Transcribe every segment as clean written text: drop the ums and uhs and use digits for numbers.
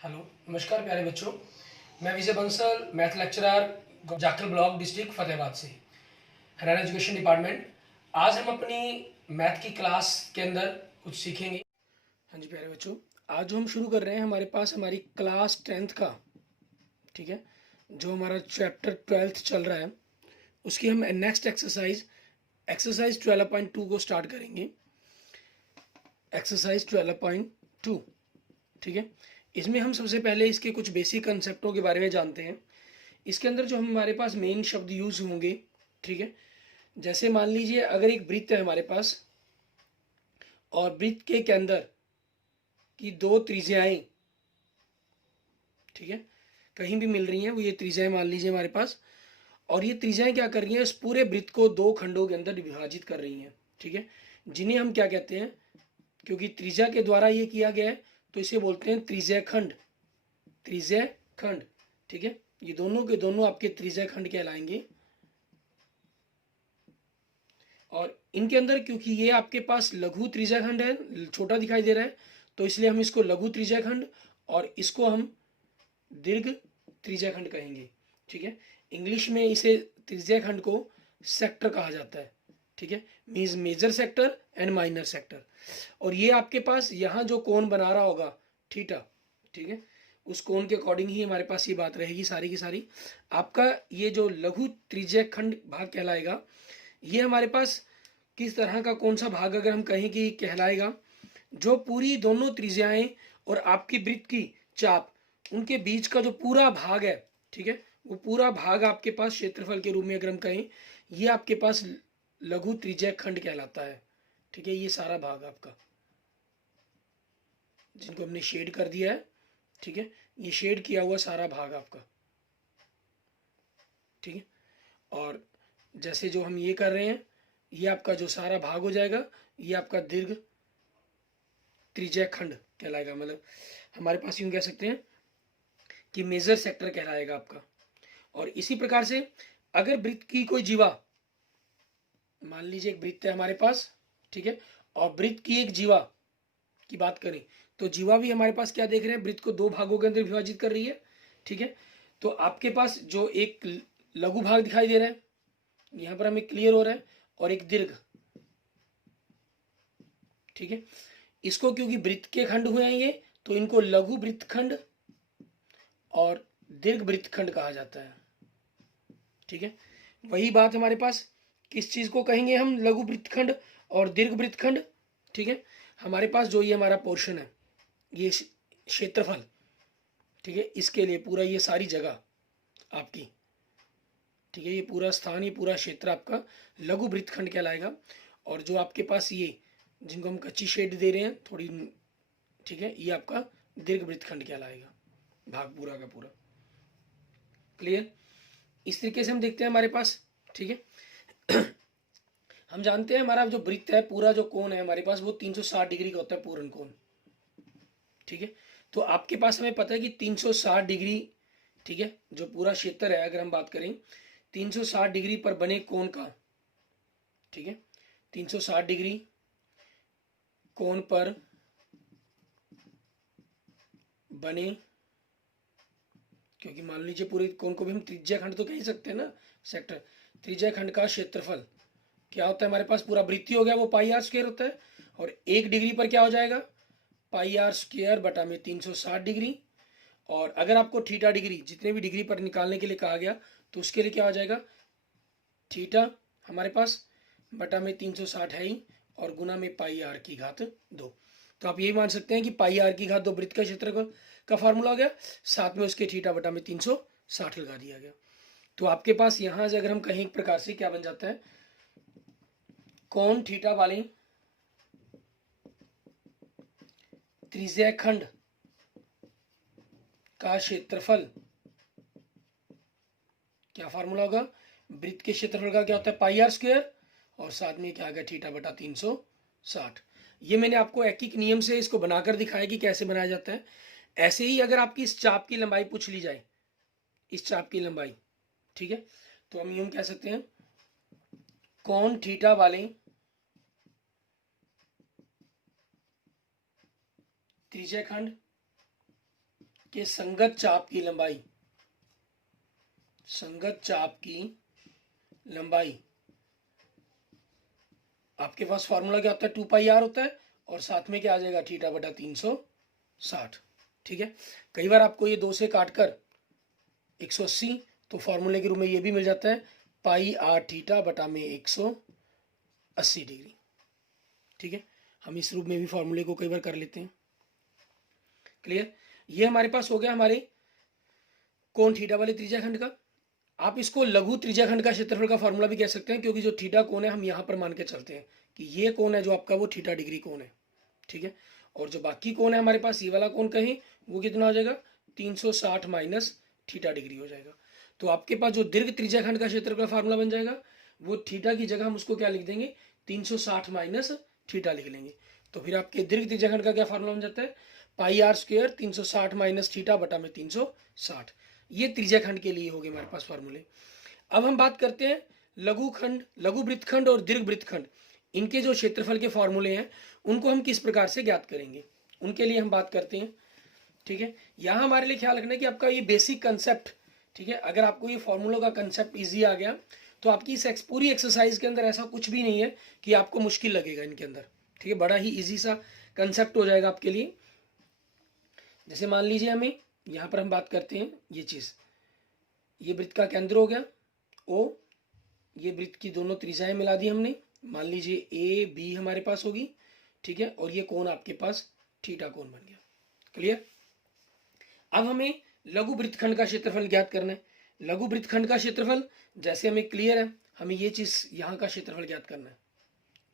Hello, नमस्कार प्यारे बच्चों। मैं Vijay Bansal, math lecturer, Jakhal block, district Fatehabad से, हरियाणा एजुकेशन डिपार्टमेंट। आज हम अपनी मैथ की क्लास के अंदर कुछ सीखेंगे। हाँ जी प्यारे बच्चों, आज जो हम शुरू कर रहे हैं, हमारे पास हमारी क्लास 10th का, ठीक है, जो हमारा चैप्टर 12th चल रहा है, उसकी हम नेक्स्ट एक्सरसाइज 12.2 को स्टार्ट करेंगे। एक्सरसाइज 12.2, ठीक है। इसमें हम सबसे पहले इसके कुछ बेसिक कंसेप्टों के बारे में जानते हैं। इसके अंदर जो हमारे पास मेन शब्द यूज होंगे, ठीक है, जैसे मान लीजिए अगर एक वृत्त है हमारे पास और वृत्त के अंदर की दो त्रिज्याएं, ठीक है, कहीं भी मिल रही हैं, वो ये त्रिज्याएं मान लीजिए हमारे पास, और ये त्रिज्याएं क्या कर रही हैं, इस पूरे वृत्त को दो खंडों के अंदर विभाजित कर रही हैं, ठीक है, जिन्हें हम क्या कहते हैं, क्योंकि त्रिज्या के द्वारा ये किया गया है तो इसे बोलते हैं त्रिज्या खंड। त्रिज्या खंड, ठीक है, ये दोनों के दोनों आपके त्रिज्या खंड कहलाएंगे। और इनके अंदर क्योंकि ये आपके पास लघु त्रिज्या खंड है, छोटा दिखाई दे रहा है, तो इसलिए हम इसको लघु त्रिज्या खंड और इसको हम दीर्घ त्रिज्या खंड कहेंगे, ठीक है। इंग्लिश में इसे त्रिज्या खंड को सेक्टर कहा जाता है, ठीक है, means major sector and minor sector. और ये आपके पास यहाँ जो कोण बना रहा होगा थीटा, ठीक है, उस कोण के अकॉर्डिंग ही हमारे पास ये बात रहेगी सारी की सारी। आपका ये जो लघु त्रिज्या खंड भाग कहलाएगा, ये हमारे पास किस तरह का कौन सा भाग अगर हम कहें कि कहलाएगा, जो पूरी दोनों त्रिज्याएं और आपकी वृत्त की चाप, उनके बीच का जो पूरा भाग है, ठीक है, वो पूरा भाग आपके पास क्षेत्रफल के रूप में अगर हम कहें, ये आपके पास लघु त्रिज्या खंड कहलाता है, ठीक है। ये सारा भाग आपका, जिनको हमने शेड कर दिया है, ठीक है, ये शेड किया हुआ सारा भाग आपका, ठीक है। और जैसे जो हम ये कर रहे हैं, ये आपका जो सारा भाग हो जाएगा, ये आपका दीर्घ त्रिज्या खंड कहलाएगा। मतलब हमारे पास यूं कह सकते हैं कि मेजर सेक्टर कहलाएगा आपका। और इसी प्रकार से अगर वृत्त की कोई जीवा, मान लीजिए एक वृत्त है हमारे पास, ठीक है, और वृत्त की एक जीवा की बात करें, तो जीवा भी हमारे पास क्या देख रहे हैं, वृत्त को दो भागों के अंदर विभाजित कर रही है, ठीक है। तो आपके पास जो एक लघु भाग दिखाई दे रहा है, यहां पर हमें क्लियर हो रहा है, और एक दीर्घ, ठीक है। इसको क्योंकि वृत्त के खंड हुए हैं ये, तो इनको लघु वृत्त खंड और दीर्घ वृत्त खंड कहा जाता है, ठीक है। वही बात हमारे पास किस चीज को कहेंगे हम, लघु वृत्त खंड और दीर्घ वृत्त खंड, ठीक है। हमारे पास जो ये हमारा पोर्शन है, ये क्षेत्रफल, ठीक है, इसके लिए पूरा ये सारी जगह आपकी, ठीक है, ये पूरा स्थान, ये पूरा क्षेत्र आपका लघु वृत्त खंड कहलाएगा। और जो आपके पास ये जिनको हम कच्ची शेड दे रहे हैं थोड़ी, ठीक है, ये आपका दीर्घ वृत्त खंड कहलाएगा, भाग पूरा का पूरा। क्लियर? इस तरीके से हम देखते हैं हमारे पास, ठीक है। हम जानते हैं हमारा जो वृत्त है, पूरा जो कोण है हमारे पास, वो 360 डिग्री का होता है, पूर्ण कोण, ठीक है। तो आपके पास हमें पता है कि 360 डिग्री, ठीक है, जो पूरा क्षेत्र है अगर हम बात करें 360 डिग्री पर बने कोण का, ठीक है, 360 डिग्री कोण पर बने, क्योंकि मान लीजिए पूरे कोण को भी हम त्रिज्या खंड तो कह ही सकते हैं ना, सेक्टर, त्रिज्या खंड का क्षेत्रफल क्या होता है हमारे पास, पूरा वृत्ति हो गया वो पाई आर स्क्वायर होता है, और एक डिग्री पर क्या हो जाएगा, पाई आर स्क्वायर बटा में 360 डिग्री। और अगर आपको थीटा डिग्री, जितने भी डिग्री पर निकालने के लिए कहा गया, तो उसके लिए क्या हो जाएगा, थीटा हमारे पास बटा में 360 है ही, और गुना में पाई आर की घात 2। तो आप यही मान सकते हैं कि पाई आर की घात 2 वृत्त का क्षेत्र का फार्मूला हो गया, साथ में उसके थीटा बटा में 360 लगा दिया गया। तो आपके पास यहां से अगर हम कहें एक प्रकार से क्या बन जाता है, कोण थीटा वाले त्रिज्या खंड का क्षेत्रफल, क्या फार्मूला होगा, वृत्त के क्षेत्रफल का क्या होता है, पाई आर स्क्वायर, और साथ में क्या आ गया, थीटा बटा 360। ये मैंने आपको एक एक नियम से इसको बनाकर दिखाया कि कैसे बनाया जाता है। ऐसे ही अगर आपकी इस चाप की लंबाई पूछ ली जाए, इस चाप की लंबाई, ठीक है, तो हम यूं कह सकते हैं, कोण थीटा वाले त्रिज्या खंड कि संगत चाप की लंबाई, संगत चाप की लंबाई, आपके पास फॉर्मूला क्या होता है, 2 पाई r होता है और साथ में क्या आ जाएगा, थीटा बटा 360। ठीक है, कई बार आपको ये 2 से काटकर 180, तो फॉर्मूले के रूप में ये भी मिल जाता है पाई r थीटा बटा में 180 डिग्री। ठीक है, हम इस रूप में भी फॉर्मूले को कई बार कर लेते हैं। क्लियर, ये हमारे पास हो गया हमारे कोण थीटा वाले त्रिज्याखंड का। आप इसको लघु त्रिज्याखंड का क्षेत्रफल का फॉर्मूला भी कह सकते हैं, क्योंकि जो थीटा कोण है हम यहाँ पर मान के चलते हैं कि ये कोण है जो आपका वो थीटा डिग्री कोण है। ठीक है, और जो बाकी कोण है हमारे पास, ये वाला कोण कहें, वो कितना हो जाएगा, 360 माइनस थीटा डिग्री हो जाएगा। तो आपके पास जो दीर्घ त्रिज्याखंड का क्षेत्रफल का फार्मूला बन जाएगा, वो थीटा की जगह हम उसको क्या लिख देंगे, 360 माइनस थीटा लिख लेंगे। तो फिर आपके दीर्घ त्रिज्याखंड का क्या फार्मूला बन जाता है, पाई r स्क्वायर 360 माइनस थीटा बटा में 360। ये त्रिज्याखंड के लिए हो गए हमारे पास फार्मूले। अब हम बात करते हैं लघु खंड, लघु वृत्तखंड और दीर्घ वृत्तखंड, इनके जो क्षेत्रफल के फॉर्मूले हैं उनको हम किस प्रकार से ज्ञात करेंगे, उनके लिए हम बात करते हैं। ठीक है, यहाँ हमारे लिए ख्याल रखना है कि आपका ये बेसिक कंसेप्ट, ठीक है, अगर आपको ये फॉर्मूलों का कंसेप्ट ईजी आ गया तो आपकी इस पूरी एक्सरसाइज के अंदर ऐसा कुछ भी नहीं है कि आपको मुश्किल लगेगा इनके अंदर। ठीक है, बड़ा ही ईजी सा कंसेप्ट हो जाएगा आपके लिए। जैसे मान लीजिए हमें यहाँ पर हम बात करते हैं ये चीज़, ये वृत्त का केंद्र हो गया O, ये वृत्त की दोनों त्रिज्याएं मिला दी हमने, मान लीजिए AB हमारे पास होगी। ठीक है, और ये कोण आपके पास थीटा कोण बन गया। क्लियर, अब हमें लघु वृत्तखंड का क्षेत्रफल ज्ञात करना है। लघु वृत्तखंड का क्षेत्रफल जैसे हमें क्लियर है, हमें ये चीज़ यहाँ का क्षेत्रफल ज्ञात करना है,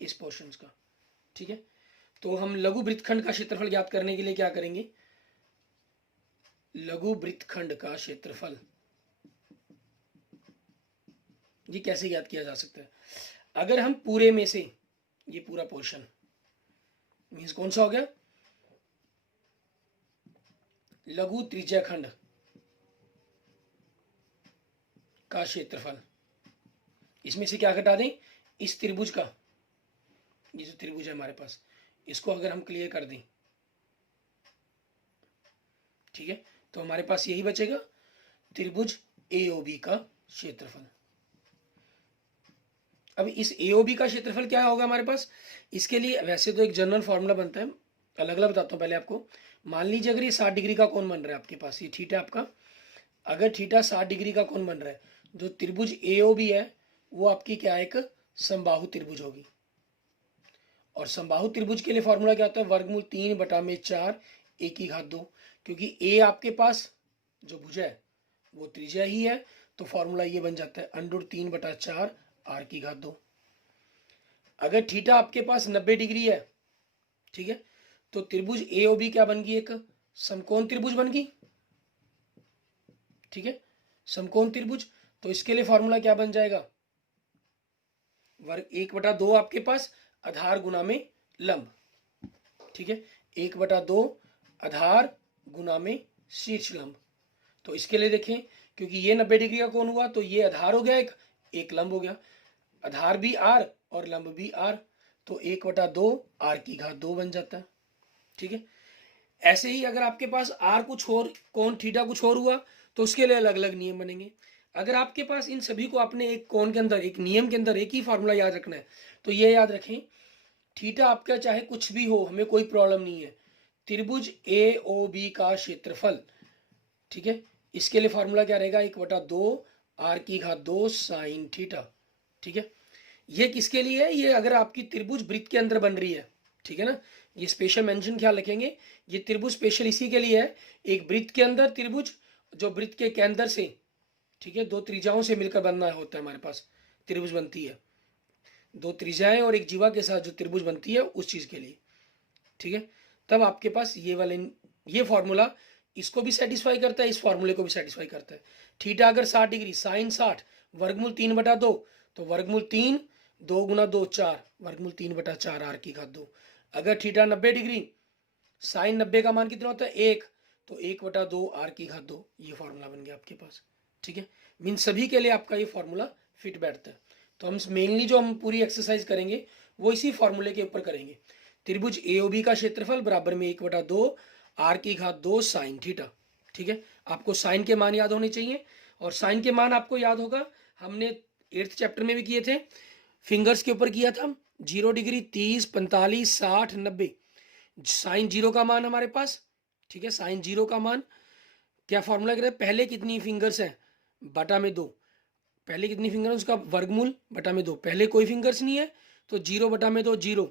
इस पोर्शंस का। ठीक है, तो हम लघु वृत्तखंड का क्षेत्रफल ज्ञात करने के लिए क्या करेंगे, लघु वृत्तखंड का क्षेत्रफल ये कैसे ज्ञात किया जा सकता है, अगर हम पूरे में से ये पूरा पोर्शन मीन्स कौन सा हो गया, लघु त्रिज्याखंड का क्षेत्रफल, इसमें से क्या घटा दें, इस त्रिभुज का, ये जो त्रिभुज है हमारे पास, इसको अगर हम क्लियर कर दें, ठीक है, तो हमारे पास यही बचेगा त्रिभुज AOB का क्षेत्रफल। अब इस AOB का क्षेत्रफल क्या होगा हमारे पास, इसके लिए वैसे तो एक जनरल फॉर्मूला बनता है, अलग अलग बताता हूँ पहले आपको। मान लीजिए अगर ये 60 डिग्री का कोण बन रहा है आपके पास, ये थीटा आपका, अगर थीटा 60 डिग्री का कोण बन रहा है, जो त्रिभुज AOB है वो आपकी क्या है, एक समबाहु त्रिभुज होगी। और समबाहु त्रिभुज के लिए फॉर्मूला क्या होता है, वर्गमूल 3 बटा में 4 a की घात 2, क्योंकि A आपके पास जो भुजा है वो त्रिज्या ही है, तो फॉर्मूला ये बन जाता है √3 बटा 4 r की घात 2। अगर थीटा आपके पास 90 डिग्री है, ठीक है, तो त्रिभुज AOB क्या बन गई, एक समकोण त्रिभुज बन गई। ठीक है, समकोण त्रिभुज, तो इसके लिए फॉर्मूला क्या बन जाएगा, वर्ग 1/2 आपके पास आधार गुना में लंब। ठीक है, 1/2 आधार गुना में शीर्ष लंब। तो इसके लिए देखें, क्योंकि ये 90 डिग्री का कोण हुआ तो ये आधार हो गया, एक लंब हो गया, आधार भी r और लंब भी r, तो 1/2 r की घात 2 बन जाता है। ठीक है, ऐसे ही अगर आपके पास r कुछ और, कोण थीटा कुछ और हुआ तो उसके लिए अलग अलग नियम बनेंगे। अगर आपके पास इन सभी को आपने एक कोण के अंदर, एक नियम के अंदर एक ही फार्मूला याद रखना है, तो ये याद रखें, थीटा आपका चाहे कुछ भी हो, हमें कोई प्रॉब्लम नहीं है, त्रिभुज AOB का क्षेत्रफल, ठीक है, इसके लिए फॉर्मूला क्या रहेगा, 1/2 r की घात 2 साइन थीटा। ठीक है, ये किसके लिए है, ये अगर आपकी त्रिभुज वृत्त के अंदर बन रही है, ठीक है ना, ये स्पेशल मेंशन ख्याल रखेंगे, ये त्रिभुज स्पेशल इसी के लिए है, एक वृत्त के अंदर त्रिभुज, जो वृत्त के केंद्र से, ठीक है, 2 त्रिज्याओं से मिलकर बनना होता है, हमारे पास त्रिभुज बनती है, 2 त्रिज्याएं और एक जीवा के साथ जो त्रिभुज बनती है उस चीज के लिए। ठीक है, तब आपके पास ये वाले, ये फॉर्मूला इसको भी सेटिस्फाई करता है, इस फॉर्मूले को भी सेटिस्फाई करता है। थीटा अगर 60 डिग्री, साइन 60, वर्गमूल 3/2, तो वर्गमूल 3, 2 गुना 2 4, वर्गमूल 3/4 r की घात 2। अगर थीटा 90 डिग्री, साइन 90 का मान कितना होता है 1, तो 1/2 r की घात 2, ये फॉर्मूला बन गया आपके पास। ठीक है, मीन सभी के लिए आपका ये फॉर्मूला फिट बैठता है। तो हम मेनली जो हम पूरी एक्सरसाइज करेंगे वो इसी फॉर्मूले के ऊपर करेंगे, त्रिभुज AOB का क्षेत्रफल बराबर में 1/2 r की घात 2 साइन थीटा। ठीक है, आपको साइन के मान याद होने चाहिए, और साइन के मान आपको याद होगा, हमने 8th चैप्टर में भी किए थे, फिंगर्स के ऊपर किया था। 0 डिग्री, 30, 45, 60, 90। साइन 0 का मान हमारे पास, ठीक है, साइन 0 का मान क्या फॉर्मूला करें, पहले कितनी फिंगर्स है बटा में 2, पहले कितनी फिंगर है उसका वर्गमूल बटा में 2, पहले कोई फिंगर्स नहीं है तो 0 बटा में 2 0।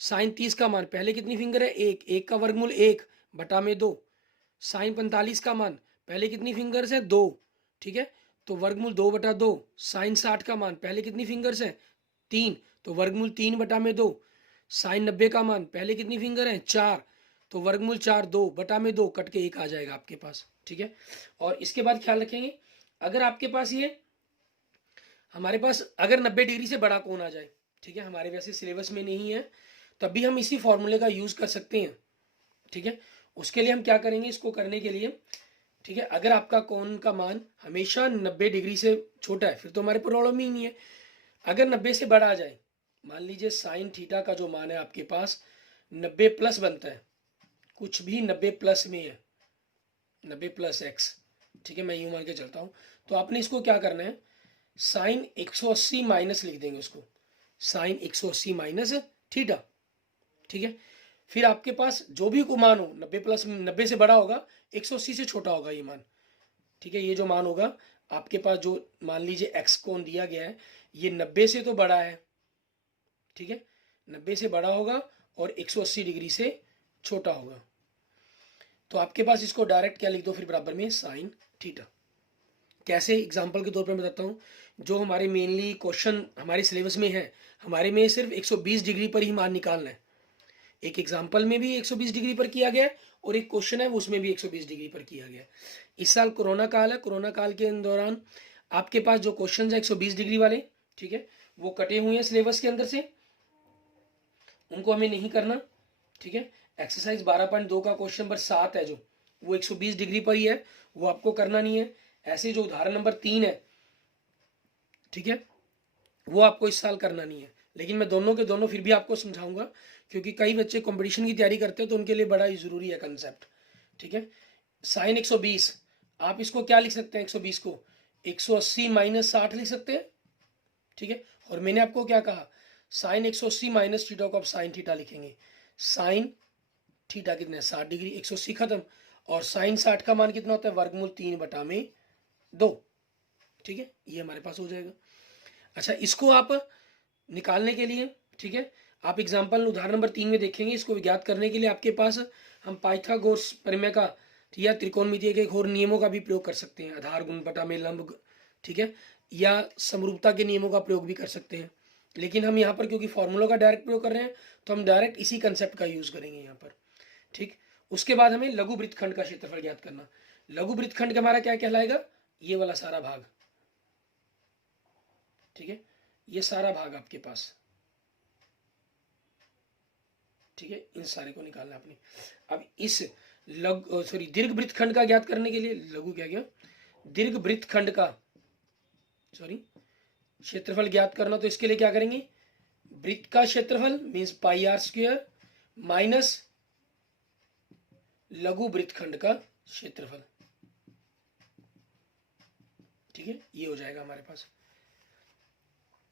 साइन 30 का मान पहले कितनी फिंगर है 1, 1 का वर्गमूल 1 बटा में 2। साइन 45 का मान पहले कितनी फिंगर्स है 2, ठीक है, तो वर्गमूल 2 बटा 2। साइन 60 का मान पहले कितनी फिंगर्स है 3, तो वर्गमूल 3 बटा में 2। साइन 90 का मान पहले कितनी फिंगर है 4, तो वर्गमूल 4 2 बटा में 2 कट के 1 आ जाएगा आपके पास, ठीक है। और इसके बाद ख्याल रखेंगे, अगर आपके पास ये हमारे पास अगर 90 डिग्री से बड़ा कोण आ जाए, ठीक है, हमारे वैसे सिलेबस में नहीं है, तब भी हम इसी फॉर्मूले का यूज कर सकते हैं, ठीक है। उसके लिए हम क्या करेंगे, इसको करने के लिए, ठीक है, अगर आपका कोण का मान हमेशा 90 डिग्री से छोटा है फिर तो हमारे प्रॉब्लम ही नहीं है। अगर 90 से बड़ा आ जाए, मान लीजिए साइन थीटा का जो मान है आपके पास 90 प्लस बनता है, कुछ भी 90 प्लस में है, 90 प्लस एक्स, ठीक है, मैं यूं मान के चलता हूं, तो आपने इसको क्या करना है, साइन 180 माइनस लिख देंगे उसको, साइन 180 माइनस थीटा, ठीक है। फिर आपके पास जो भी को मान हो 90 प्लस 90 से बड़ा होगा, 180 से छोटा होगा ये मान, ठीक है। ये जो मान होगा आपके पास, जो मान लीजिए एक्स कोण दिया गया है, ये 90 से तो बड़ा है, ठीक है, 90 से बड़ा होगा और 180 डिग्री से छोटा होगा, तो आपके पास इसको डायरेक्ट क्या लिख दो फिर बराबर में साइन थीटा। कैसे, एग्जाम्पल के तौर पर बताता हूँ, जो हमारे मेनली क्वेश्चन हमारे सिलेबस में है, हमारे में सिर्फ 120 डिग्री पर ही मान निकालना है। एक एग्जाम्पल में भी 120 डिग्री पर किया गया है, और एक क्वेश्चन है उसमें भी 120 डिग्री पर किया गया है। इस साल कोरोना काल है, कोरोना काल के दौरान आपके पास जो क्वेश्चन है 120 डिग्री वाले, ठीक है, वो कटे हुए हैं सिलेबस के अंदर से, उनको हमें नहीं करना, ठीक है। एक्सरसाइज 12.2 का क्वेश्चन नंबर 7 है जो, वो 120 डिग्री पर ही है, वो आपको करना नहीं है। ऐसे जो उदाहरण नंबर 3 है, ठीक है, वो आपको इस साल करना नहीं है, लेकिन मैं दोनों के दोनों फिर भी आपको समझाऊंगा, क्योंकि कई बच्चे कंपटीशन की तैयारी करते हैं तो उनके लिए बड़ा ही जरूरी है कंसेप्ट, ठीक है। साइन 120, आप इसको क्या लिख सकते हैं, 120 को 180 माइनस 60 लिख सकते हैं, ठीक है। और मैंने आपको क्या कहा, साइन 180 माइनस थीटा को आप साइन थीटा लिखेंगे, साइन थीटा कितना है 60 डिग्री, 180 खत्म, और साइन 60 का मान कितना होता है वर्गमूल 3 बटा में 2, ठीक है, ये हमारे पास हो जाएगा। अच्छा, इसको आप निकालने के लिए, ठीक है, आप एग्जाम्पल उदाहरण नंबर 3 में देखेंगे, इसको ज्ञात करने के लिए आपके पास हम पाइथागोरस प्रमेय का या त्रिकोणमितीय के एक और नियमों का भी प्रयोग कर सकते हैं, आधार गुण बटा में लंब, ठीक है, या समरूपता के नियमों का प्रयोग भी कर सकते हैं, लेकिन हम यहाँ पर क्योंकि फॉर्मूलों का डायरेक्ट प्रयोग कर रहे हैं तो हम डायरेक्ट इसी कंसेप्ट का यूज करेंगे यहाँ पर, ठीक। उसके बाद हमें लघु वृत्तखंड का क्षेत्रफल ज्ञात करना। लघु वृत्तखंड का हमारा क्या कहलाएगा, ये वाला सारा भाग, ठीक है, ये सारा भाग आपके पास, ठीक है, इन सारे को निकालना आपने। अब इस दीर्घ वृत्तखंड का ज्ञात करने के लिए, लघु क्या गया, दीर्घ वृत्तखंड का क्षेत्रफल ज्ञात करना, तो इसके लिए क्या करेंगे, वृत्त का क्षेत्रफल means pi r square minus लघु वृत्तखंड का क्षेत्रफल, ठीक है, ये हो जाएगा हमारे पास,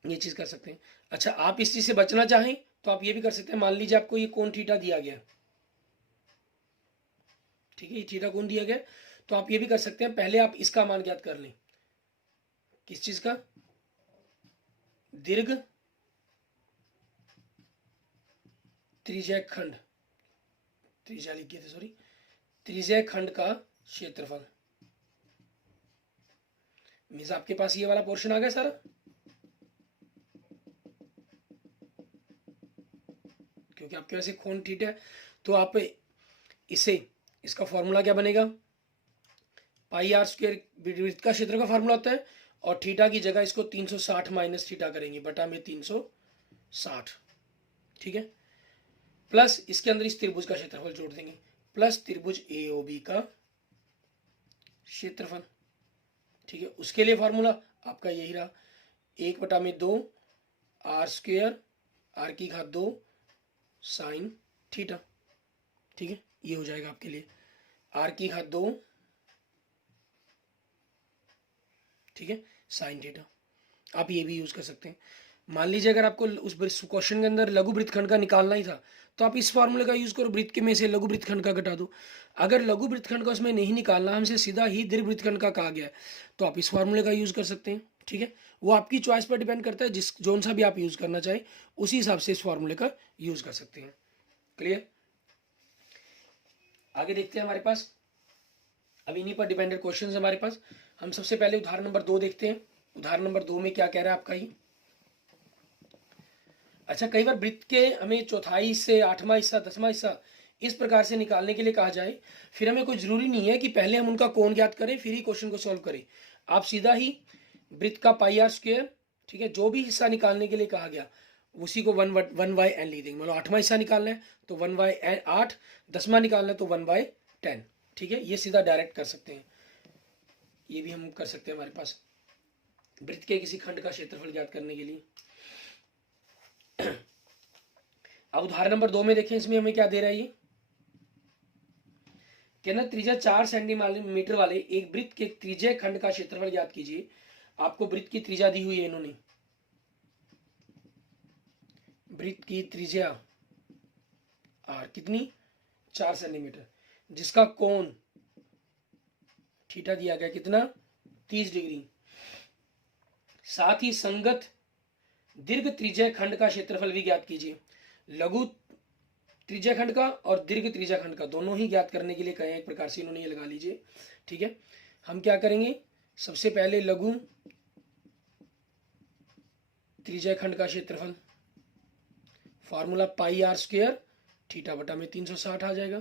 ये चीज कर सकते हैं। अच्छा, आप इस चीज से बचना चाहें तो आप ये भी कर सकते हैं, मान लीजिए आपको ये कोण थीटा दिया गया, ठीक है, ये थीटा कोण दिया गया, तो आप ये भी कर सकते हैं, पहले आप इसका मान ज्ञात कर लें, किस चीज का, दीर्घ त्रिज्या खंड, त्रिज्या लिखे थे सॉरी, त्रिज्या खंड का क्षेत्रफल, मीन्स आपके पास ये वाला पोर्शन आ गया सारा, क्योंकि आपके पास एक कोण थीटा है, तो आप इसे, इसका फॉर्मूला क्या बनेगा, पाई आर स्क्वायर वृत्त का क्षेत्र का फॉर्मूला होता है, और थीटा की जगह इसको 360 माइनस थीटा करेंगे बटा में 360, ठीक है, प्लस इसके अंदर इस त्रिभुज का क्षेत्रफल जोड़ देंगे, प्लस त्रिभुज AOB का क्षेत्रफल, ठीक है। उसके लिए फॉर्मूला आपका यही रहा, 1 बटा में 2 आर स्क्वायर आर की घात 2 साइन थीटा, ठीक है, ये हो जाएगा आपके लिए, आर की घात 2 ठीक है, साइन थीटा। आप ये भी यूज कर सकते हैं। मान लीजिए अगर आपको उस क्वेश्चन के अंदर लघु वृत्तखंड का निकालना ही था तो आप इस फॉर्मूले का यूज करो, वृत्त के में से लघु वृत्तखंड का घटा दो। अगर लघु वृत्तखंड का उसमें नहीं निकालना, हमसे सीधा ही दीर्घ वृत्तखंड का कहा गया है, तो आप इस फॉर्मूले का यूज कर सकते हैं। ठीक है, वो आपकी चॉइस पर डिपेंड करता है, जिस जोन सा भी आप यूज करना चाहे उसी हिसाब से इस फॉर्मूले का यूज कर सकते हैं। क्लियर? आगे देखते हैं हमारे पास, अब इन्हीं पर डिपेंडेंट क्वेश्चन है हमारे पास। हम सबसे पहले उदाहरण नंबर 2 देखते हैं। उदाहरण नंबर 2 में क्या कह रहा है आपका ये। अच्छा, कई बार वृत्त के हमें चौथाई से 8वां हिस्सा 10वां हिस्सा इस प्रकार से निकालने के लिए कहा जाए, फिर हमें कोई जरूरी नहीं है कि पहले हम उनका कोण ज्ञात करें फिर ही क्वेश्चन को सॉल्व करें। आप सीधा ही वृत्त का पाई आर स्क्वायर, ठीक है, जो भी हिस्सा निकालने के लिए कहा गया उसी को 1/n लिख देंगे। मतलब 8वां हिस्सा निकालना है तो 1/8, 10वां निकालना है तो 1/10। ठीक है, ये सीधा डायरेक्ट कर सकते हैं, ये भी हम कर सकते हैं हमारे पास वृत्त के किसी खंड का क्षेत्रफल ज्ञात करने के लिए। अब उदाहरण नंबर 2 में देखें, इसमें हमें क्या दे रहा है ये, कहना त्रिज्या 4 सेंटीमीटर वाले एक वृत्त के त्रिज्या खंड का क्षेत्रफल ज्ञात कीजिए। आपको वृत्त की त्रिज्या दी हुई है, इन्होंने वृत्त की त्रिज्या आर कितनी 4 सेंटीमीटर, जिसका कोण थीटा दिया गया कितना 30 डिग्री। साथ ही संगत दीर्घ त्रिज्या खंड का क्षेत्रफल भी ज्ञात कीजिए। लघु त्रिज्या खंड का और दीर्घ त्रिज्या खंड का दोनों ही ज्ञात करने के लिए कहे, एक प्रकार से इन्होंने ये लगा लीजिए। ठीक है, हम क्या करेंगे, सबसे पहले लघु त्रिज्या खंड का क्षेत्रफल, formula pi r square theta बटा में 360 आ जाएगा।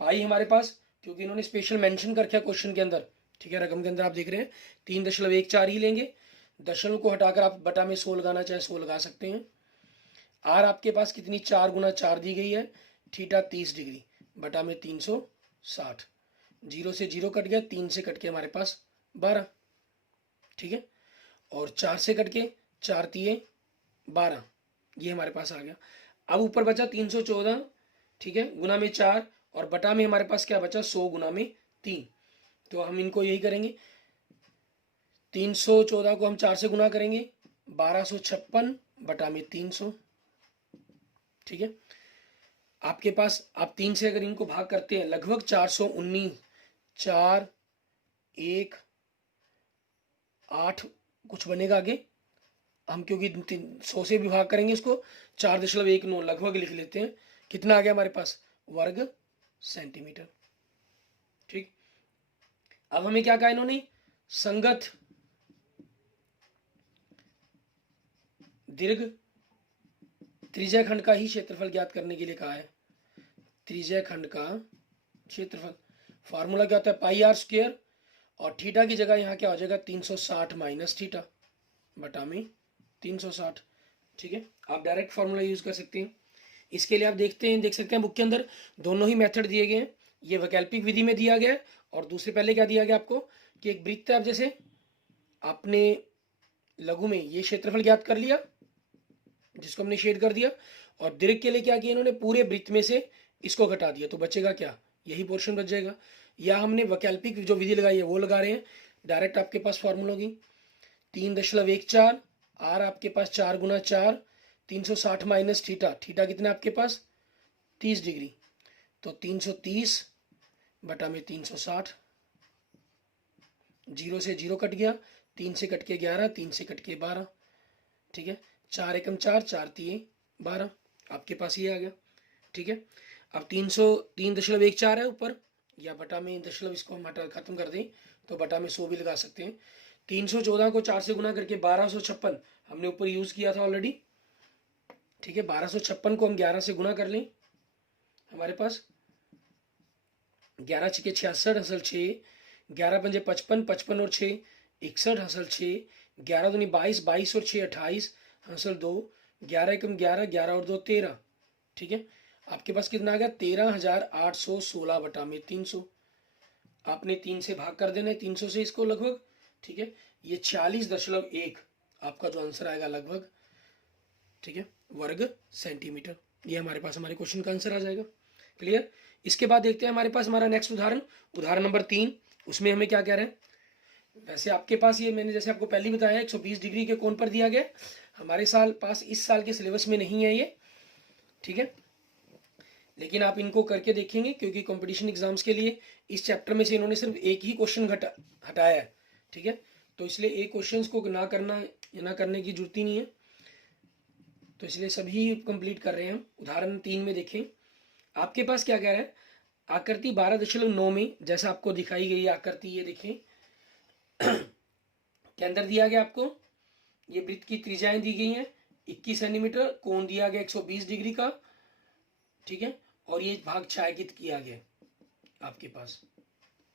पाई हमारे पास, क्योंकि इन्होंने स्पेशल मेंशन कर रखा क्वेश्चन के अंदर, ठीक है, रकम के अंदर आप देख रहे हैं 3.14 ही लेंगे। दशमलव को हटाकर आप बटा में 100 लगाना चाहे 100 लगा सकते हैं। आर आपके पास कितनी 4 गुना 4 दी गई है, थीटा 30 डिग्री बटा में 360। 0 से 0 कट गया, 3 से कट के हमारे पास 12। ठीक है, और 4 से कट के 4 तिये 12, ये हमारे पास आ गया। अब ऊपर बचा 314, ठीक है, गुना में 4 और बटा में हमारे पास क्या बचा 100 गुना में 3। तो हम इनको यही करेंगे, 314 को हम 4 से गुना करेंगे 1256 बटा में 300। ठीक है, आपके पास आप 3 से अगर इनको भाग करते हैं लगभग 419, 4 1 8 कुछ बनेगा आगे, हम क्योंकि 100 से भी भाग करेंगे इसको 4.19 लगभग लिख लेते हैं। कितना आ गया हमारे पास वर्ग सेंटीमीटर। ठीक, अब हमें क्या कहा इन्होंने, संगत दीर्घ त्रिज्या खंड का ही क्षेत्रफल ज्ञात करने के लिए कहा है। त्रिज्या खंड का क्षेत्रफल फॉर्मूला क्या होता है पाई आर स्क्वायर, और थीटा की जगह यहाँ क्या हो जाएगा 360 माइनस थीटा बटा में 360। ठीक है, आप डायरेक्ट फॉर्मूला यूज कर सकते हैं। इसके लिए आप देख सकते हैं बुक के अंदर दोनों ही मेथड दिए गए हैं। ये वैकल्पिक विधि में दिया गया है और दूसरे पहले क्या दिया गया आपको कि एक वृत्त है, आप जैसे आपने लघु में ये क्षेत्रफल ज्ञात कर लिया जिसको हमने शेड कर दिया, और दीर्घ के लिए क्या किया इन्होंने पूरे वृत्त में से इसको घटा दिया, तो बचेगा क्या, यही पोर्शन बच जाएगा। या हमने वैकल्पिक जो विधि लगाई है वो लगा रहे हैं, डायरेक्ट आपके पास फॉर्मूला होगी 3.14 आर आपके पास 4 गुना 4 360 माइनस थीटा, थीटा कितना आपके पास 30 डिग्री, तो 330 बटा में 360। 0 से 0 कट गया, 3 से कट के 11, 3 से कट के 12। ठीक है, 4 एकम 4, 4 तिये 12, आपके पास ये आ गया। ठीक है, अब 303.14 है ऊपर, या बटा में दशमलव इसको हम हटा खत्म कर दें तो बटा में 100 भी लगा सकते हैं। 314 को 4 से गुना करके 1256 हमने ऊपर यूज किया था ऑलरेडी। ठीक है, 1256 को हम 11 से गुना कर लें, हमारे पास 11 छके 66 हसल 6, 11 पंजे 55, 55 और 6 61 हसल 6, 11 दूनी 22, 22 और 6 28 हसल 2, 11 एकम 11, 11 और 2 13। ठीक है, आपके पास कितना आ गया 13,816 बटा में 300। आपने 3 से भाग कर देना है 300 से इसको लगभग। ठीक है, ये 46.1 आपका जो आंसर आएगा लगभग। ठीक है, वर्ग सेंटीमीटर, ये हमारे पास हमारे क्वेश्चन का आंसर आ जाएगा। क्लियर? इसके बाद देखते हैं हमारे पास हमारा नेक्स्ट उदाहरण, उदाहरण नंबर 3। उसमें हमें क्या कह रहे हैं, वैसे आपके पास ये मैंने जैसे आपको पहले ही बताया 120 डिग्री के कोण पर दिया गया, हमारे पास इस साल के सिलेबस में नहीं है ये, ठीक है। लेकिन आप इनको करके देखेंगे क्योंकि कंपटीशन एग्जाम्स के लिए इस चैप्टर में से इन्होंने सिर्फ एक ही क्वेश्चन हटाया है, ठीक है। तो इसलिए एक क्वेश्चन को ना करने की जरूरत ही नहीं है, तो इसलिए सभी कंप्लीट कर रहे हैं हम। उदाहरण 3 में देखें, आपके पास क्या कह रहा है, आकृति 12.9 में जैसा आपको दिखाई गई आकृति, ये देखें के अंदर दिया गया आपको ये वृत्त की त्रिज्याएं दी गई हैं 21 सेंटीमीटर, कोण दिया गया 120 डिग्री का, ठीक है। और ये भाग छायांकित किया गया आपके पास,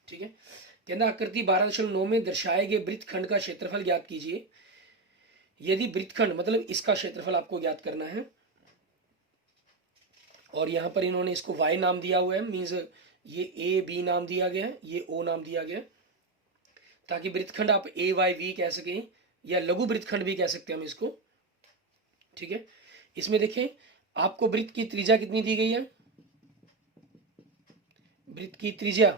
ठीक है। कहना आकृति 12.9 में दर्शाए गए वृत्तखंड का क्षेत्रफल ज्ञात कीजिए। यदि वृत्तखंड मतलब इसका क्षेत्रफल आपको ज्ञात करना है, और यहां पर इन्होंने इसको y नाम दिया हुआ है, मीन्स ये ए बी नाम दिया गया है, ये ओ नाम दिया गया है, ताकि वृत्तखंड आप ए वाई वी कह सकें या लघु वृत्तखंड भी कह सकते हैं हम इसको, ठीक है। इसमें देखें आपको वृत्त की त्रिज्या कितनी दी गई है, वृत्त की त्रिज्या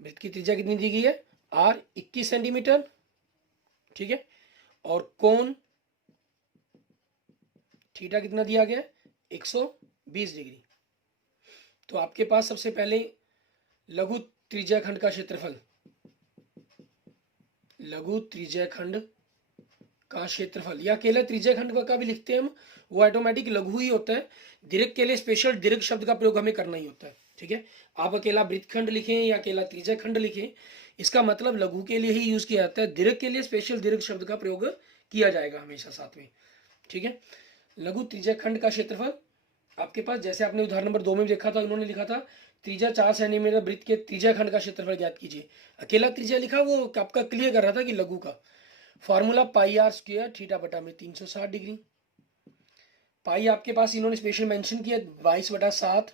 कितनी दी गई है, आर 21 सेंटीमीटर, ठीक है। और कोण थीटा कितना दिया गया, 120 डिग्री। तो आपके पास सबसे पहले लघु त्रिज्याखंड का क्षेत्रफल, लघु त्रिज्याखंड का क्षेत्रफल या अकेला त्रिज्याखंड का भी लिखते हैं हम, वो ऑटोमेटिक लघु ही होता है। दीर्घ के लिए स्पेशल दीर्घ शब्द का प्रयोग हमें करना ही होता है, ठीक है। आप अकेला वृत्तखंड लिखें या अकेला त्रिज्याखंड लिखें, इसका मतलब लघु के लिए ही यूज किया जाता है। दीर्घ के लिए स्पेशल दीर्घ शब्द का प्रयोग किया जाएगा हमेशा साथ में, ठीक है। लघु त्रिज्याखंड का क्षेत्रफल आपके पास, जैसे आपने उदाहरण नंबर 2 में देखा था, उन्होंने लिखा था त्रिज्या 4 सेंटीमीटर वृत्त के त्रिज्याखंड का क्षेत्रफल ज्ञात कीजिए। अकेला त्रिज्या लिखा, वो आपका क्लियर कर रहा था कि लघु का formula pi r square theta बटा में 360 डिग्री। पाई आपके पास इन्होंने स्पेशल मेंशन किया 22/7,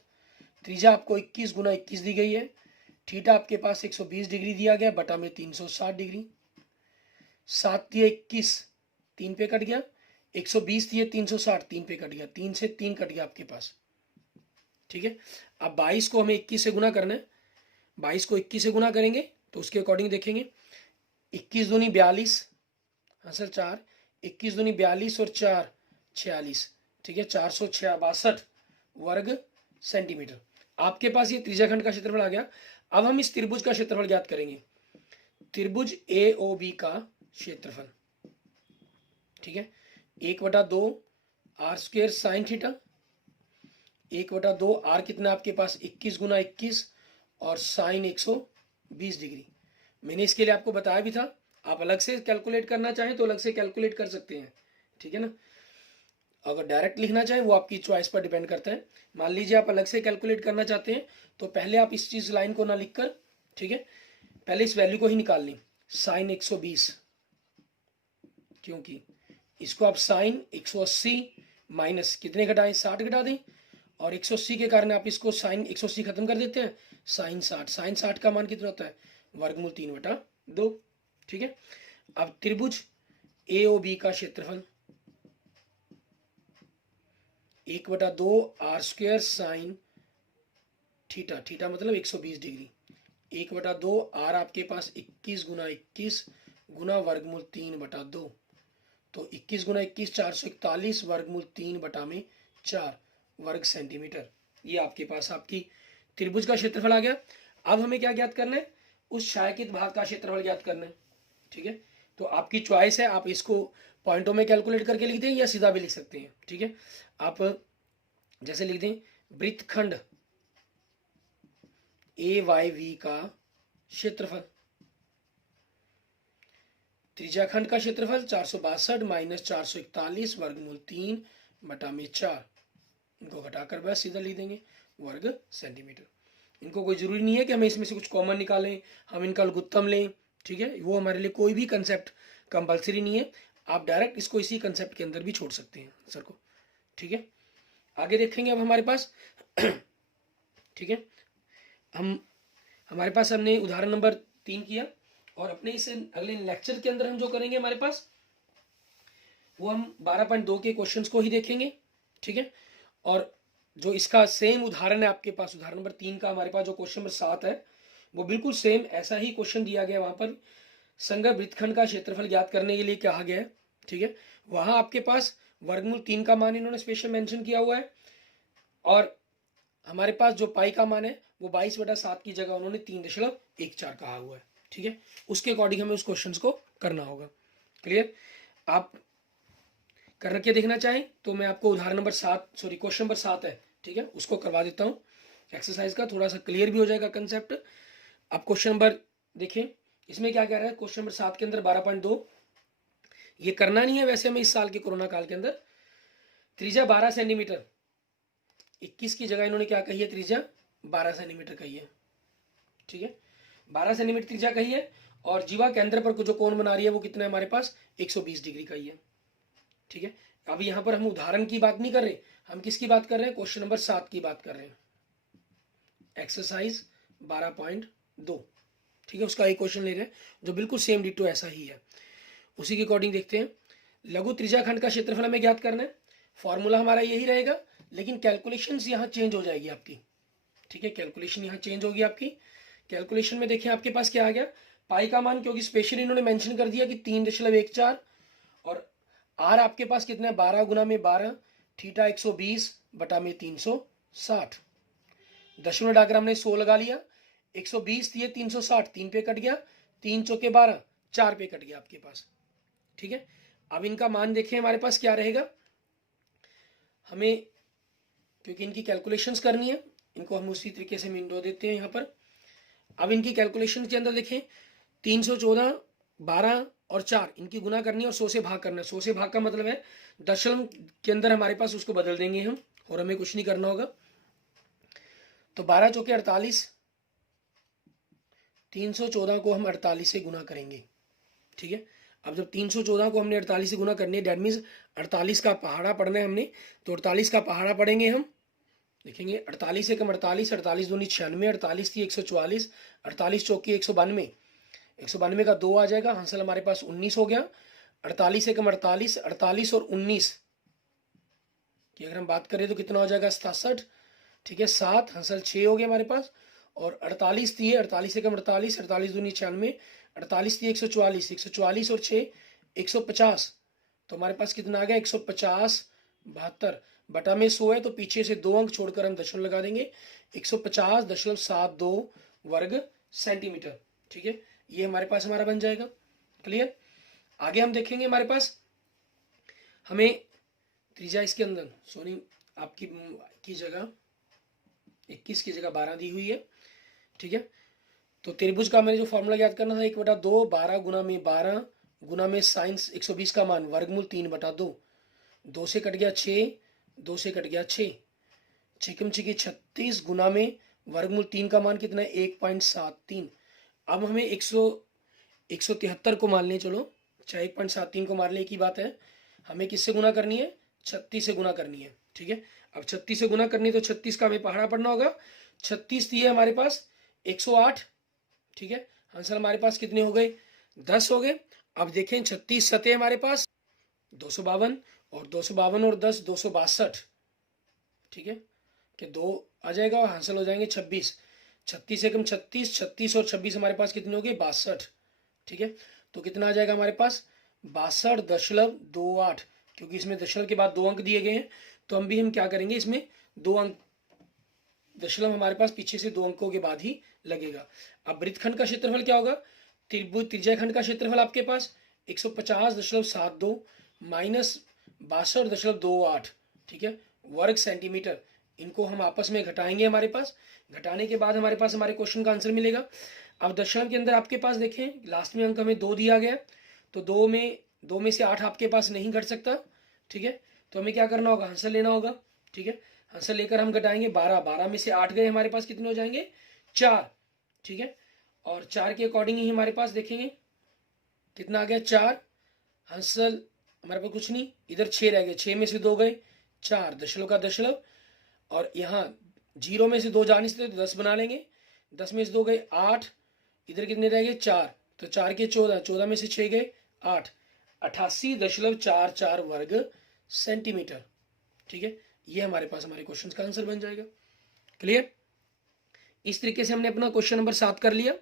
त्रिज्या आपको 21 गुना 21 दी गई है, थीटा आपके पास 120 डिग्री दिया गया बटा में 360 डिग्री। 7 दिए 21, 3 पे कट गया, 120 दिए 360, 3 पे कट गया, 3 से 3 कट गया आपके पास, ठीक है। अब 22 को हमें 21 से गुना करना है, 22 को 21 से गुना करेंगे तो उसके अकॉर्डिंग देखेंगे 21 दूनी 42, हाँ सर 4, 21 दूनी 42 और 4 46, ठीक है, 462 वर्ग सेंटीमीटर। आपके पास ये त्रिज्याखंड का क्षेत्रफल आ गया। अब हम इस त्रिभुज का क्षेत्रफल ज्ञात करेंगे, त्रिभुज ए ओ बी का क्षेत्रफल, ठीक है। 1/2 r square sine theta, 1/2 r कितना आपके पास 21 गुना 21 और साइन 120 डिग्री। मैंने इसके लिए आपको बताया भी था, आप अलग से कैलकुलेट करना चाहें तो अलग से कैलकुलेट कर सकते हैं, ठीक है ना। अगर डायरेक्ट लिखना चाहें वो आपकी चॉइस पर डिपेंड करता है। मान लीजिए आप अलग से कैलकुलेट करना चाहते हैं तो पहले आप इस चीज लाइन को ना लिखकर, ठीक है, पहले इस वैल्यू को ही निकाल लें, साइन 120, क्योंकि इसको आप साइन 180 माइनस कितने घटाएं, 60 घटा दें, और 180 के कारण आप इसको साइन 180 खत्म कर देते हैं, साइन 60, साइन 60 का मान कितना होता है, वर्गमूल 3/2, ठीक है। अब त्रिभुज ए ओ बी का क्षेत्रफल 1/2 r square sine theta, theta मतलब 120 डिग्री, 1/2 आर आपके पास 21 गुना 21 गुना वर्गमूल 3/2, तो 21 गुना 21 441 वर्गमूल 3/4 वर्ग सेंटीमीटर। ये आपके पास आपकी त्रिभुज का क्षेत्रफल आ गया। अब हमें क्या ज्ञात करना है, उस छायांकित भाग का क्षेत्रफल ज्ञात करना है, ठीक है। तो आपकी चॉइस है, आप इसको पॉइंटों में कैलकुलेट करके लिख दें या सीधा भी लिख सकते हैं, ठीक है। आप जैसे लिख दें वृत्तखंड ए वाई वी का क्षेत्रफल, त्रिज्याखंड का क्षेत्रफल 462 माइनस 441 वर्गमूल 3/4, इनको घटाकर बस सीधा लिख देंगे वर्ग सेंटीमीटर। इनको कोई जरूरी नहीं है कि हमें इसमें से कुछ कॉमन निकालें, हम इनका लघुत्तम लें, ठीक है, वो हमारे लिए कोई भी कंसेप्ट कंपलसरी नहीं है। आप डायरेक्ट इसको इसी कंसेप्ट के अंदर भी छोड़ सकते हैं आंसर को, ठीक है। आगे देखेंगे अब हमारे पास ठीक है, हमारे पास हमने उदाहरण नंबर 3 किया, और अपने इस अगले लेक्चर के अंदर हम जो करेंगे हमारे पास वो हम 12.2 के क्वेश्चंस को ही देखेंगे, ठीक है। और जो इसका सेम उदाहरण है आपके पास, उदाहरण नंबर 3 का हमारे पास जो क्वेश्चन नंबर 7 है, वो बिल्कुल सेम ऐसा ही क्वेश्चन दिया गया वहां पर, संगह वृत्तखंड का क्षेत्रफल ज्ञात करने के लिए कहा गया है। ठीक है, वहां आपके पास वर्गमूल 3 का मान इन्होंने स्पेशल मेंशन किया हुआ है, और हमारे पास जो पाई का मान है वो 22/7 की जगह उन्होंने 3.14 कहा हुआ है। ठीक है, उसके अकॉर्डिंग हमें उस क्वेश्चन को करना होगा। क्लियर? आप कर के देखना चाहें तो मैं आपको उदाहरण नंबर 7, सॉरी क्वेश्चन नंबर 7 है, ठीक है, उसको करवा देता हूँ एक्सरसाइज का, थोड़ा सा क्लियर भी हो जाएगा कंसेप्ट। आप क्वेश्चन नंबर देखें, इसमें क्या कह रहा है क्वेश्चन नंबर 7 के अंदर 12.2, ये करना नहीं है वैसे हमें इस साल के कोरोना काल के अंदर। त्रिज्या 12 सेंटीमीटर, 21 की जगह इन्होंने क्या कही है, त्रिज्या 12 सेंटीमीटर कही है। ठीक है, 12 सेंटीमीटर त्रिज्या कही है, और जीवा केंद्र पर जो कोण बना रही है वो कितना है हमारे पास, 120 डिग्री का ही है। ठीक है, अब यहाँ पर हम उदाहरण की बात नहीं कर रहे, हम किसकी बात कर रहे हैं, क्वेश्चन नंबर 7 की बात कर रहे हैं, एक्सरसाइज 12.2। ठीक है, उसका एक क्वेश्चन ले रहे हैं जो बिल्कुल सेम डिटो ऐसा ही है, उसी के अकॉर्डिंग देखते हैं। लघु त्रिज्याखंड का क्षेत्रफल हमें ज्ञात करना है, फॉर्मूला हमारा यही रहेगा, लेकिन कैलकुलेशंस यहाँ चेंज हो जाएगी आपकी। ठीक है, कैलकुलेशन यहाँ चेंज होगी आपकी। कैलकुलेशन में देखें आपके पास क्या आ गया, पाई का मान क्योंकि स्पेशली इन्होंने मेंशन कर दिया कि 3.14, और आर आपके पास कितना है 12 गुना में 12, थीटा 120 बटा में 360, दशमलव डाकर हमने 100 लगा लिया, 120 दिए 360, 3 पे कट गया, 3 चौके 12, 4 पे कट गया आपके पास। ठीक है, अब इनका मान देखें हमारे पास क्या रहेगा, हमें क्योंकि इनकी कैलकुलेशंस करनी है, इनको हम उसी तरीके से विंडो देते हैं यहाँ पर। अब इनकी कैलकुलेशन के अंदर देखें, 314, 12 और 4 इनकी गुना करनी है और 100 से भाग करना है। 100 से भाग का मतलब है दशमलव के अंदर हमारे पास उसको बदल देंगे हम, और हमें कुछ नहीं करना होगा। तो 12 चौके 48, 314 को हम 48 से गुना करेंगे। ठीक है, अब जब 314 को हमने 48 से गुना करनी है, डेट मीन्स 48 का पहाड़ा पढ़ना है हमने, तो 48 का पहाड़ा पढ़ेंगे हम, देखेंगे 48 से कम 48, 48 दूनी 96, 48 थी 144, 48 चौकी 192, 192 का 2 आ जाएगा, हासिल हमारे पास 19 हो गया। 48 से कम 48, 48 और 19 की अगर हम बात करें तो कितना हो जाएगा, 67। ठीक है, 7 हासिल 6 हो गया हमारे पास, और 48 थी 48 से कम 48, 48 दूनी 96, 48 थी 144, 144 और 6 150, तो हमारे पास कितना आ गया 150 72 बटा में 100 है, तो पीछे से 2 अंक छोड़कर हम दशमलव लगा देंगे, 150.72 वर्ग सेंटीमीटर। ठीक है, ये हमारे पास हमारा बन जाएगा। क्लियर? आगे हम देखेंगे हमारे पास हमें त्रिज्या इसके अंदर, सोनी आपकी की जगह 21 की जगह 12 दी हुई है। ठीक है, तो त्रिभुज का मैंने जो फॉर्मूला याद करना था 1/2, 12 गुना में 12 गुना में साइंस 120 का मान वर्गमूल 3/2, 2 से कट गया 6, 2 से कट गया 6, 6 की 36 गुना में वर्गमूल 3 का मान कितना है 1.73। अब हमें 173 को मान लें, चलो चाहे 1.73 को मान लें की बात है, हमें किससे गुना करनी है, 36 से गुना करनी है। ठीक है, अब 36 से गुना करनी है तो 36 का हमें पहाड़ा पढ़ना होगा। 36 दिए हमारे पास 108। ठीक है, आंसर हमारे पास कितने हो गए, 10 हो गए। अब देखें 36 सतह हमारे पास 252, और 252 और 10 262। ठीक है, कि 2 आ जाएगा और हासिल हो जाएंगे 26, 36 से कम 36, 36 और 26 हमारे पास कितने हो गए 62। ठीक है, तो कितना आ जाएगा हमारे पास 62.28, क्योंकि इसमें दशमलव के बाद 2 अंक दिए गए हैं, तो हम क्या करेंगे, इसमें 2 अंक दशमलव हमारे पास पीछे से 2 अंकों के बाद ही लगेगा। अब वृत्तखंड का क्षेत्रफल क्या होगा, त्रिभुज त्रिज्याखंड का क्षेत्रफल आपके पास 150.72 माइनस 62.28, ठीक है, वर्ग सेंटीमीटर। इनको हम आपस में घटाएंगे, हमारे पास घटाने के बाद हमारे पास हमारे क्वेश्चन का आंसर मिलेगा। अब दशमलव के अंदर आपके पास देखें लास्ट में अंक हमें 2 दिया गया, तो 2 में से 8 आपके पास नहीं घट सकता। ठीक है, तो हमें क्या करना होगा, आंसर लेना होगा। ठीक है, आंसर लेकर हम घटाएंगे 12, 12 में से 8 गए, हमारे पास कितने हो जाएंगे 4। ठीक है, और 4 के अकॉर्डिंग ही हमारे पास देखेंगे कितना आ गया 4, आंसर हमारे पास कुछ नहीं, इधर 6 रह गए, 6 में से 2 गए 4, दशमलव का दशमलव, और यहाँ 0 में से 2 जा नहीं सकते तो 10 बना लेंगे, 10 में से 2 गए 8, इधर कितने रह गए 4, तो 4 के 14, 14 में से 6 गए 8, 88.44 वर्ग सेंटीमीटर। ठीक है, ये हमारे पास हमारे क्वेश्चन का आंसर बन जाएगा। क्लियर? इस तरीके से हमने अपना क्वेश्चन नंबर 7 कर लिया।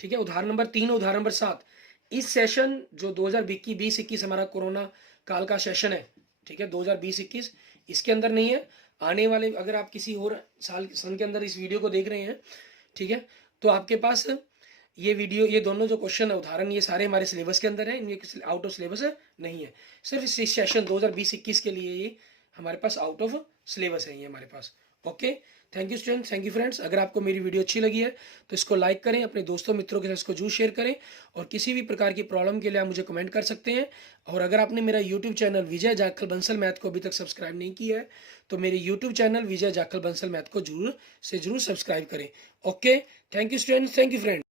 ठीक है, उदाहरण नंबर 3 उदाहरण नंबर 7। इस सेशन जो 2020-21 हमारा कोरोना काल का सेशन है, ठीक है, 2020-21, इसके अंदर नहीं है। आने वाले अगर आप किसी और सन के अंदर इस वीडियो को देख रहे हैं, ठीक है, तो आपके पास ये वीडियो, ये दोनों जो क्वेश्चन है उदाहरण, ये सारे हमारे सिलेबस के अंदर है, इनमें आउट ऑफ सिलेबस नहीं है। सिर्फ इस सेशन 2020-21 के लिए ये हमारे पास आउट ऑफ सिलेबस है ये हमारे पास। Okay, thank you student, thank you friends. अगर आपको मेरी वीडियो अच्छी लगी है तो इसको लाइक करें, अपने दोस्तों मित्रों के साथ इसको जरूर शेयर करें, और किसी भी प्रकार की प्रॉब्लम के लिए आप मुझे कमेंट कर सकते हैं। और अगर आपने मेरा यूट्यूब चैनल विजय जाखल बंसल मैथ को अभी तक सब्सक्राइब नहीं किया है तो मेरे यूट्यूब चैनल विजय जाखल बंसल मैथ को जरूर सब्सक्राइब करें। Okay, thank you students, thank you friends.